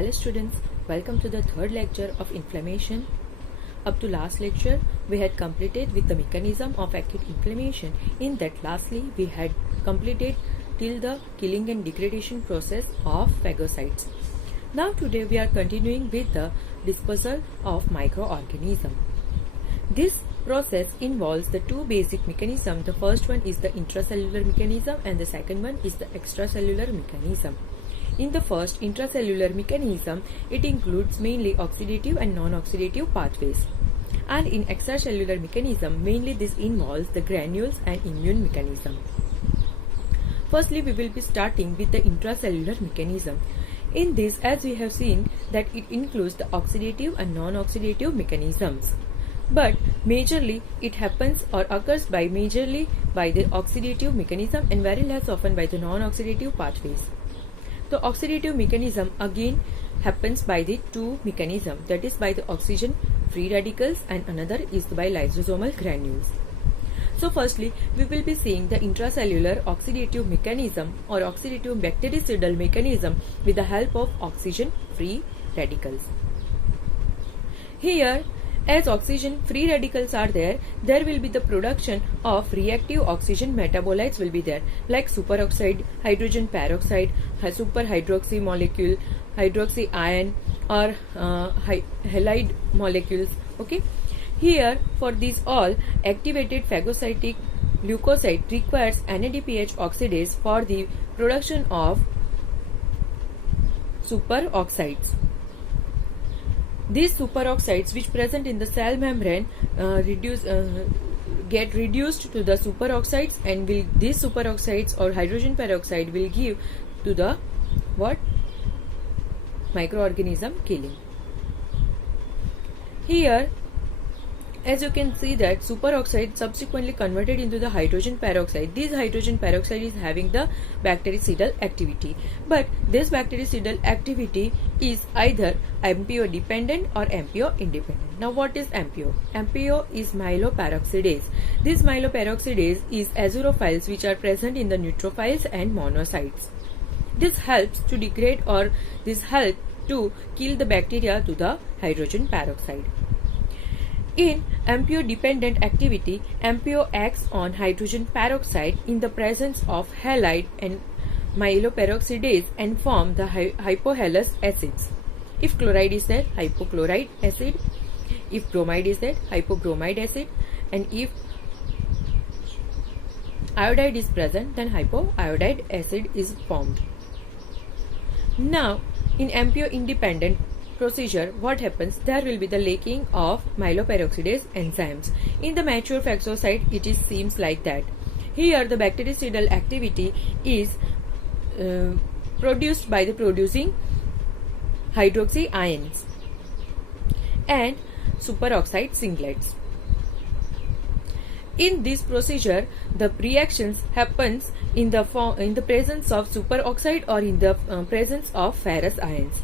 Hello students, welcome to the third lecture of inflammation. Up to last lecture, we had completed with the mechanism of acute inflammation. In that lastly, we had completed till the killing and degradation process of phagocytes. Now today we are continuing with the dispersal of microorganisms. This process involves the two basic mechanisms. The first one is the intracellular mechanism and the second one is the extracellular mechanism. In the first intracellular mechanism, it includes mainly oxidative and non-oxidative pathways. And in extracellular mechanism, mainly this involves the granules and immune mechanism. Firstly, we will be starting with the intracellular mechanism. In this, as we have seen, that it includes the oxidative and non-oxidative mechanisms. But majorly, it happens or occurs majorly by the oxidative mechanism and very less often by the non-oxidative pathways. The oxidative mechanism again happens by the two mechanisms, that is by the oxygen free radicals and another is by lysosomal granules. So firstly, we will be seeing the intracellular oxidative mechanism or oxidative bactericidal mechanism with the help of oxygen free radicals. Here, as oxygen free radicals are there will be the production of reactive oxygen metabolites will be there, like superoxide, hydrogen peroxide, superhydroxy molecule, hydroxy ion or halide molecules. Okay. Here, for these all, activated phagocytic leukocyte requires NADPH oxidase for the production of superoxides. These superoxides which present in the cell membrane get reduced to the superoxides and these superoxides or hydrogen peroxide will give to the microorganism killing. Here, as you can see that superoxide subsequently converted into the hydrogen peroxide. This hydrogen peroxide is having the bactericidal activity. But this bactericidal activity is either MPO dependent or MPO independent. Now what is MPO? MPO is myeloperoxidase. This myeloperoxidase is azurophiles which are present in the neutrophils and monocytes. This helps to degrade or this helps to kill the bacteria to the hydrogen peroxide. In MPO dependent activity, MPO acts on hydrogen peroxide in the presence of halide and myeloperoxidase and form the hypohalous acids. If chloride is there, hypochlorite acid. If bromide is there, hypobromide acid. And if iodide is present, then hypoiodide acid is formed. Now, in MPO independent procedure, what happens? There will be the laking of myeloperoxidase enzymes. In the mature phagocyte, it seems like that. Here, the bactericidal activity is produced by the producing hydroxy ions and superoxide singlets. In this procedure, the reactions happens in the presence of superoxide or in the presence of ferrous ions.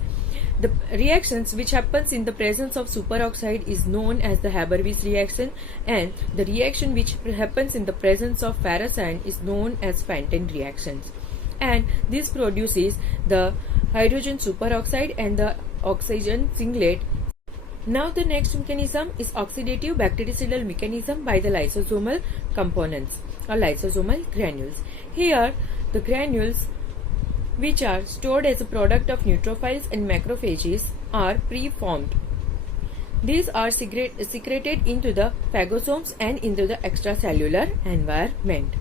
The reactions which happens in the presence of superoxide is known as the Haber-Weiss reaction, and the reaction which happens in the presence of ferrous ion is known as Fenton reactions. And this produces the hydrogen superoxide and the oxygen singlet. Now the next mechanism is oxidative bactericidal mechanism by the lysosomal components or lysosomal granules. Here the granules which are stored as a product of neutrophils and macrophages are preformed. These are secreted into the phagosomes and into the extracellular environment.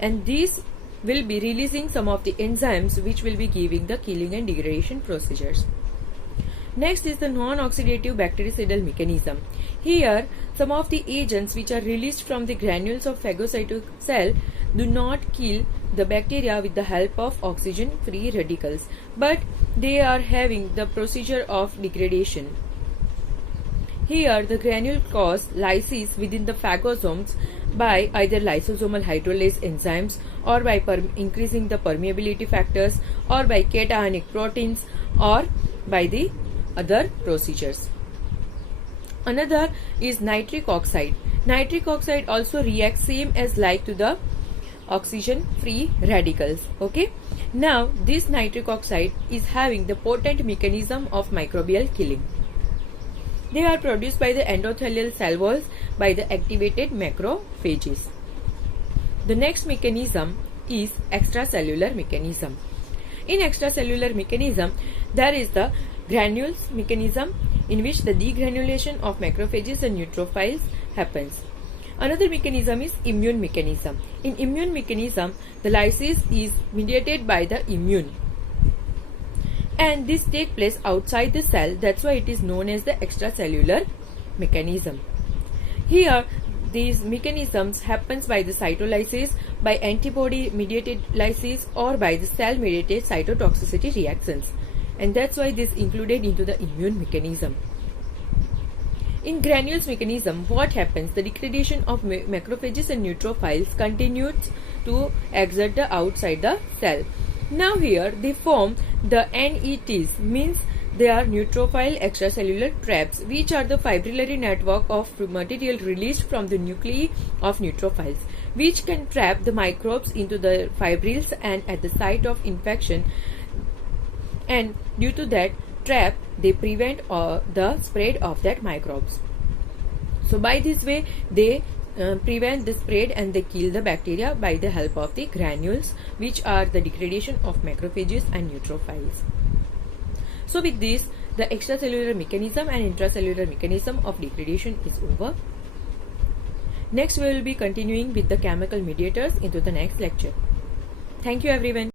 And these will be releasing some of the enzymes which will be giving the killing and degradation procedures. Next is the non-oxidative bactericidal mechanism. Here, some of the agents which are released from the granules of phagocytic cell do not kill the bacteria with the help of oxygen-free radicals, but they are having the procedure of degradation. Here, the granule cause lysis within the phagosomes by either lysosomal hydrolase enzymes or by increasing the permeability factors or by cationic proteins or by the other procedures. Another is nitric oxide. Nitric oxide also reacts same as like to the oxygen free radicals. Okay. Now, this nitric oxide is having the potent mechanism of microbial killing. They are produced by the endothelial cell walls by the activated macrophages. The next mechanism is extracellular mechanism. In extracellular mechanism, there is the granules mechanism in which the degranulation of macrophages and neutrophils happens. Another mechanism is immune mechanism. In immune mechanism, the lysis is mediated by the immune. And this takes place outside the cell. That's why it is known as the extracellular mechanism. Here, these mechanisms happens by the cytolysis, by antibody-mediated lysis, or by the cell-mediated cytotoxicity reactions. And that's why this included into the immune mechanism. In granules mechanism, what happens? The degradation of macrophages and neutrophils continues to exert the outside the cell. Now here they form the NETs, means they are neutrophil extracellular traps, which are the fibrillary network of material released from the nuclei of neutrophils, which can trap the microbes into the fibrils and at the site of infection, and due to that trap they prevent the spread of that microbes. So by this way they prevent the spread and they kill the bacteria by the help of the granules, which are the degradation of macrophages and neutrophils. So with this, the extracellular mechanism and intracellular mechanism of degradation is over. Next we will be continuing with the chemical mediators into the next lecture. Thank you everyone.